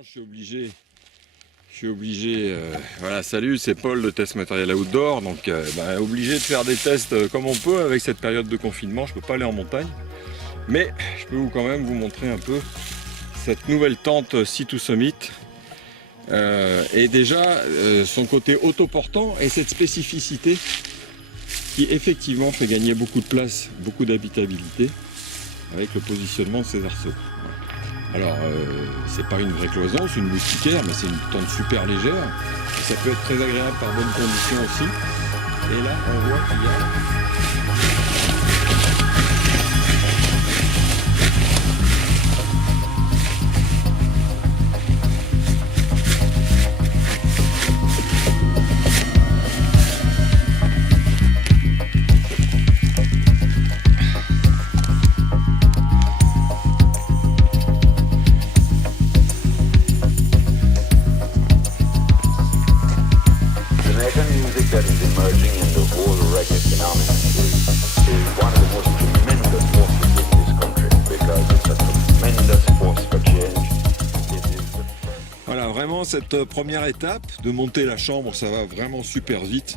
Je suis obligé, voilà, salut, c'est Paul de Test Matériel Outdoor, donc obligé de faire des tests comme on peut avec cette période de confinement. Je peux pas aller en montagne, mais je peux quand même vous montrer un peu cette nouvelle tente Sea2 Summit, et déjà son côté autoportant et cette spécificité qui effectivement fait gagner beaucoup de place, beaucoup d'habitabilité avec le positionnement de ces arceaux. Alors, c'est pas une vraie cloison, c'est une moustiquaire, mais c'est une tente super légère. Et ça peut être très agréable par bonnes conditions aussi. Et là, on voit qu'il y a... that is emerging in the whole reggae phenomenon is one of the most tremendous forces in this country because it's a tremendous force for change. Voilà, vraiment cette première étape de monter la chambre, ça va vraiment super vite.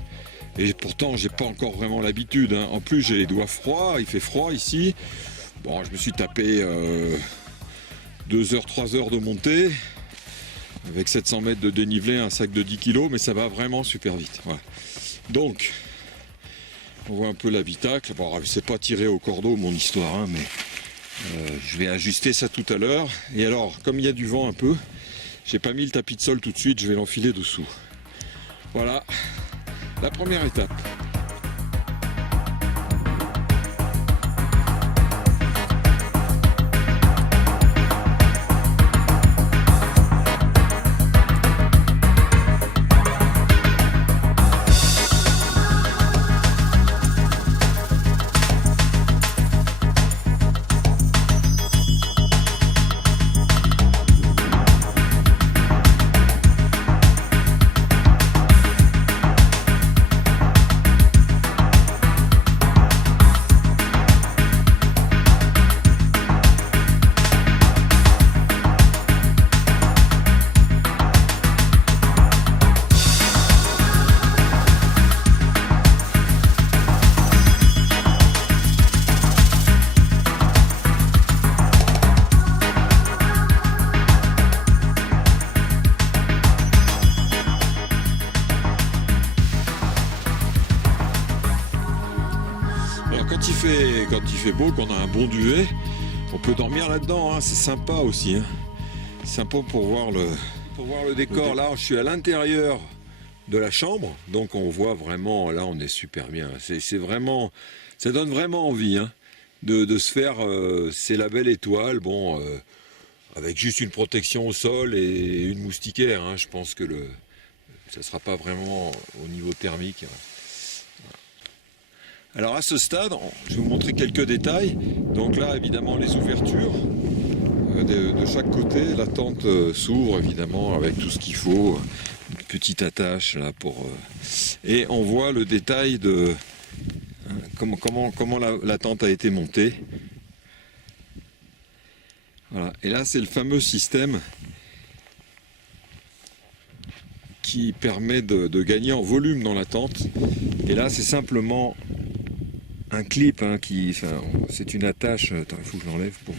Et pourtant, j'ai pas encore vraiment l'habitude, hein. En plus, j'ai les doigts froids, il fait froid ici. Bon, je me suis tapé 2 heures, 3 heures de montée. Avec 700 mètres de dénivelé, un sac de 10 kg, mais ça va vraiment super vite. Voilà. Donc, on voit un peu l'habitacle. Bon, c'est pas tiré au cordeau mon histoire, hein, mais je vais ajuster ça tout à l'heure. Et alors, comme il y a du vent un peu, j'ai pas mis le tapis de sol tout de suite, je vais l'enfiler dessous. Voilà, la première étape. Quand il fait beau, qu'on a un bon duvet, on peut dormir là-dedans, hein. C'est sympa aussi, hein. Sympa pour voir le décor. Là, je suis à l'intérieur de la chambre, donc on voit vraiment, là on est super bien. C'est vraiment, ça donne vraiment envie, hein, de se faire ces labels étoiles, bon, avec juste une protection au sol et une moustiquaire, hein. Je pense que ça ne sera pas vraiment au niveau thermique, hein. Alors à ce stade, je vais vous montrer quelques détails. Donc là, évidemment, les ouvertures de chaque côté. La tente s'ouvre, évidemment, avec tout ce qu'il faut. Une petite attache là pour... Et on voit le détail de comment la tente a été montée. Voilà. Et là, c'est le fameux système qui permet de gagner en volume dans la tente. Et là, c'est simplement... un clip, hein, c'est une attache. Attends, il faut que je l'enlève. Bon.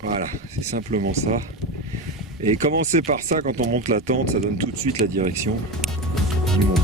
Voilà, c'est simplement ça. Et commencer par ça quand on monte la tente, ça donne tout de suite la direction du monte.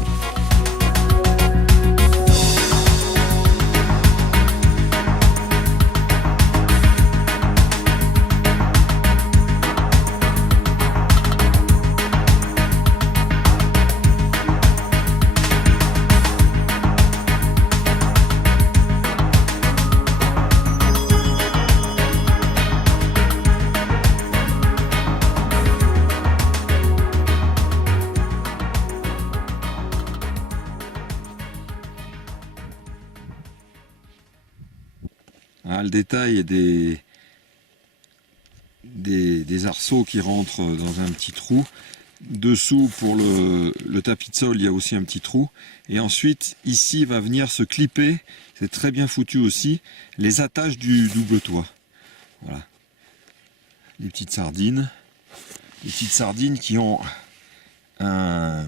Ah, le détail des arceaux qui rentrent dans un petit trou. Dessous, pour le tapis de sol, il y a aussi un petit trou. Et ensuite, ici, va venir se clipper, c'est très bien foutu aussi, les attaches du double toit. Voilà. Les petites sardines. des petites sardines qui ont un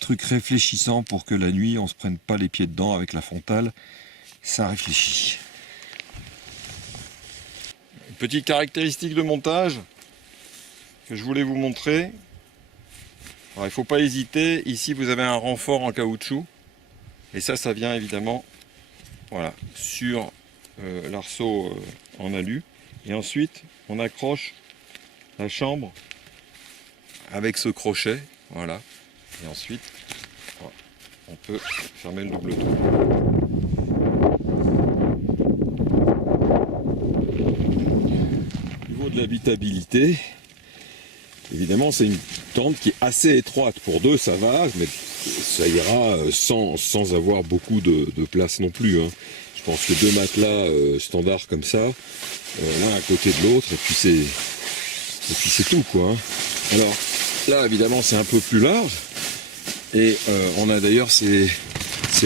truc réfléchissant pour que la nuit on se prenne pas les pieds dedans avec la frontale, ça réfléchit. Petite caractéristique de montage que je voulais vous montrer. Alors, il ne faut pas hésiter, ici vous avez un renfort en caoutchouc et ça vient évidemment voilà, sur l'arceau en alu, et ensuite on accroche la chambre avec ce crochet, voilà. Et ensuite, on peut fermer le double tour. Au niveau de l'habitabilité, évidemment, c'est une tente qui est assez étroite. Pour deux, ça va, mais ça ira sans avoir beaucoup de place non plus. Hein. Je pense que 2 matelas standards comme ça, l'un à côté de l'autre, et puis c'est tout, quoi. Hein. Alors, là, évidemment, c'est un peu plus large. Et on a d'ailleurs ces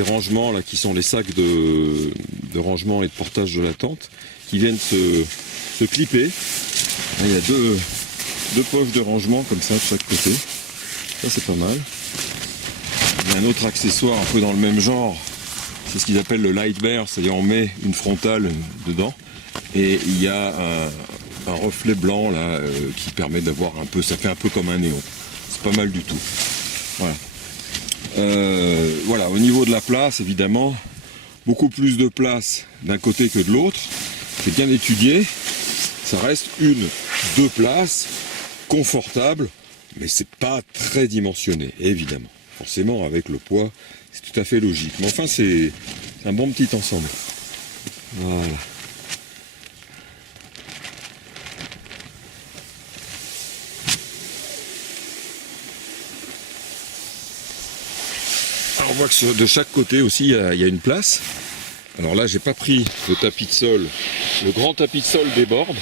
rangements là qui sont les sacs de rangement et de portage de la tente qui viennent se clipper. Là, il y a deux poches de rangement comme ça de chaque côté. Ça c'est pas mal. Il y a un autre accessoire un peu dans le même genre. C'est ce qu'ils appellent le light bear, c'est-à-dire on met une frontale dedans et il y a un reflet blanc là qui permet d'avoir un peu, ça fait un peu comme un néon. C'est pas mal du tout. Voilà. Voilà, au niveau de la place, évidemment, beaucoup plus de place d'un côté que de l'autre. C'est bien étudié. Ça reste 2 places confortables, mais c'est pas très dimensionné, évidemment. Forcément, avec le poids, c'est tout à fait logique. Mais enfin, c'est un bon petit ensemble. Voilà. On voit que de chaque côté aussi il y a une place. Alors là j'ai pas pris le tapis de sol. Le grand tapis de sol déborde.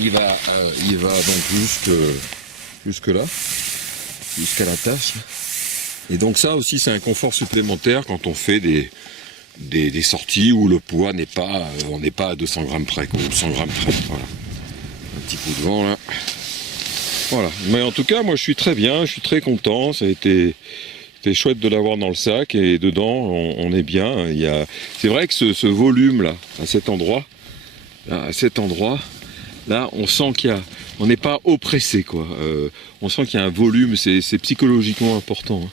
Il va donc jusque là, jusqu'à la tâche. Et donc ça aussi c'est un confort supplémentaire quand on fait des sorties où le poids n'est pas, on n'est pas à 200 grammes près, ou 100 grammes près. Voilà. Un petit coup de vent là. Voilà. Mais en tout cas moi je suis très bien, je suis très content. Ça a été C'était chouette de l'avoir dans le sac et dedans on est bien. C'est vrai que ce volume là, à cet endroit, là on sent on n'est pas oppressé quoi. On sent qu'il y a un volume, c'est psychologiquement important. Hein.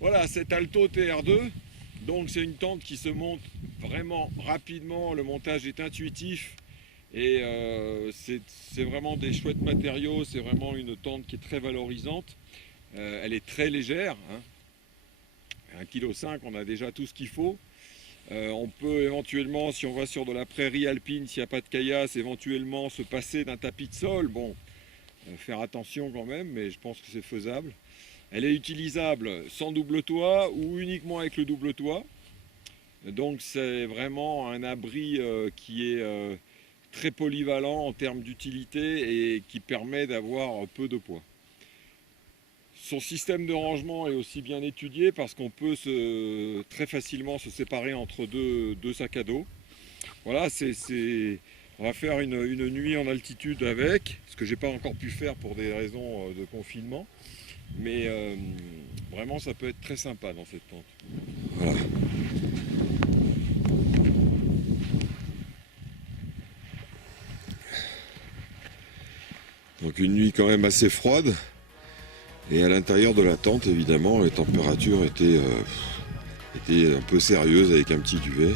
Voilà, cet Alto TR2. Donc c'est une tente qui se monte vraiment rapidement, le montage est intuitif et c'est vraiment des chouettes matériaux, c'est vraiment une tente qui est très valorisante. Elle est très légère, hein. 1,5 kg, on a déjà tout ce qu'il faut. On peut éventuellement, si on va sur de la prairie alpine, s'il n'y a pas de caillasse, éventuellement se passer d'un tapis de sol. Bon, faire attention quand même, mais je pense que c'est faisable. Elle est utilisable sans double toit ou uniquement avec le double toit. Donc c'est vraiment un abri qui est très polyvalent en termes d'utilité et qui permet d'avoir peu de poids. Son système de rangement est aussi bien étudié parce qu'on peut très facilement se séparer entre deux sacs à dos. Voilà, on va faire une nuit en altitude avec, ce que j'ai pas encore pu faire pour des raisons de confinement. Mais vraiment ça peut être très sympa dans cette tente. Voilà. Donc une nuit quand même assez froide. Et à l'intérieur de la tente évidemment les températures étaient un peu sérieuses avec un petit duvet.